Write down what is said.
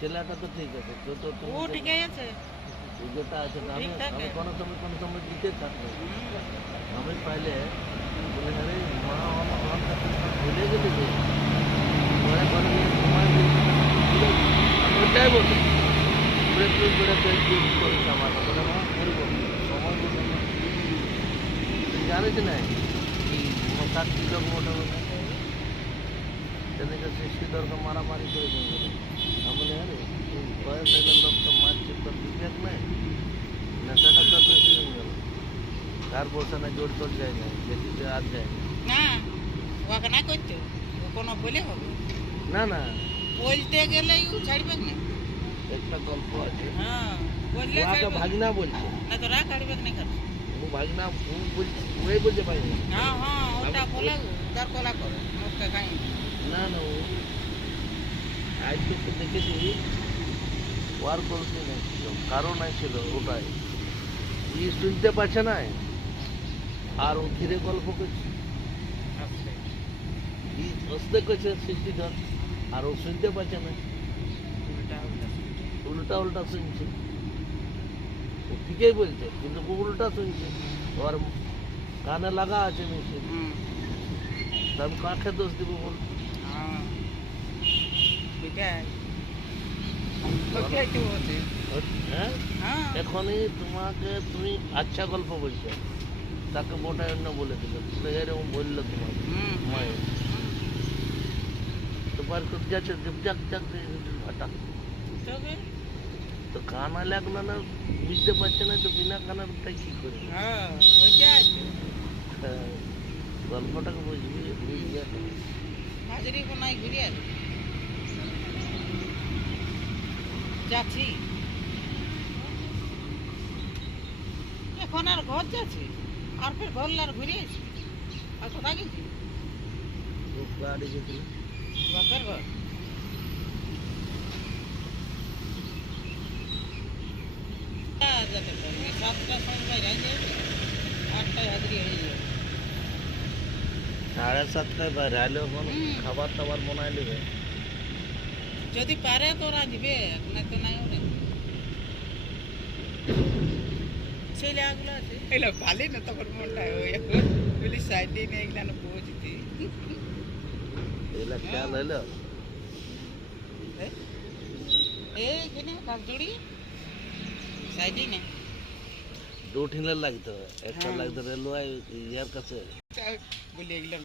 ছেলেটা তো ঠিক আছে, তো তো ও তুমি ঠিকই আছে। যেটা আছে না, আমি ঠিক থাকে। আমি কোনো সময় দিতে থাকবো। আমি পাইলে বলে আরে মা আমার কাছে ভুলে গেলি যে ঘরে ঘরে নিয়ে সময় দিই। আমি ওটাই বলি ঘুরে ঘুরে ঘুরে ঘুরে কি করিস আমার বলে মা করবো সময় বলবো না। তুই জানিস না কি তার কি লোক মোটামুটি তেনেকে সৃষ্টি দরকার মারামারি করে দিয়ে গেল। আমি বলি আরে তুই বয়স হইলে লোক তো মারছে তোর বিবেক নাই, নেশাটা তোর বেশি হয়ে গেল। তার বসে না জোর তোর যায় না, বেশিতে আর যায় না। না ওকে না করতে ও কোনো বলে হবে না না, বলতে গেলেই ও ছাড়বে না। একটা গল্প আছে, হ্যাঁ বললে ওকে ছাড়বে না। ভাগনা বলছে, না তো রাগ ছাড়বে না কেন? ও ভাগনা ও বলছে, ওই বলছে ভাগনা। হ্যাঁ হ্যাঁ ওটা বলে উদার কলা করো মুখকে খাই না না, ও আজ তো দেখেছি ওয়ার করতে নাই ছিল, কারণ ছিল ওটাই ই শুনতে পাচ্ছে না আর ও ধীরে গল্প করছে, ই হস্তে করছে সৃষ্টিধর আর ও শুনতে পাচ্ছে না, উল্টা উল্টা উল্টা উল্টা শুনছে। ও ঠিকই বলছে কিন্তু ও উল্টা শুনছে, ওর কানে লাগা আছে মেশিন, আমি কাকে দোষ দিব বল। হ্যাঁ সেটাই ওটাই তো হচ্ছে। হ্যাঁ, হ্যাঁ এখনই তোমাকে তুমি আচ্ছা গল্প বলছো, তাকে মোটা অন্য বলে দিল, বলে এরকম বললো তোমাকে মায়ের, তো বার করতে যাচ্ছে যাক যাক ভাটা, তবে তো কানা লাগলো না, বুঝতে পারছে না, তো বিনা কানারটা কি করে। হ্যাঁ ওইটাই তো হ্যাঁ, গল্পটাকে বুঝবি বুঝবে। হাজরি কোনায় ঘুরে আর যাচ্ছি এখন আর ঘর যাচ্ছি আর ফের ঘর আর ঘুরে আসি আর কোথায় গেছি ও গাড়ি গেছিল, বাপের ঘর যেতে পারবে 7টার সময় বাইরে যাবে 8টায় হাজরি হয়ে যাবে 7:30টায় বাইরে আইলে ওখানে হুম। খাবার টাবার বানাই নেবে। যদি পারে তোরা দিবে না তো নাই ওরে ছেলেগুলো আছে এগুলো ভালো না তখন মনটা ওই বলি সাইডে নিয়ে এগুলো পৌঁছতে এগুলা খেয়াল হইলো এইখানে কাজড়ি সাইডে নে দু ঠিলের লাগতো, একটা হ্যাঁ। লাগতো রেলওয়ে ইয়ার কাছে। বলি এগুলো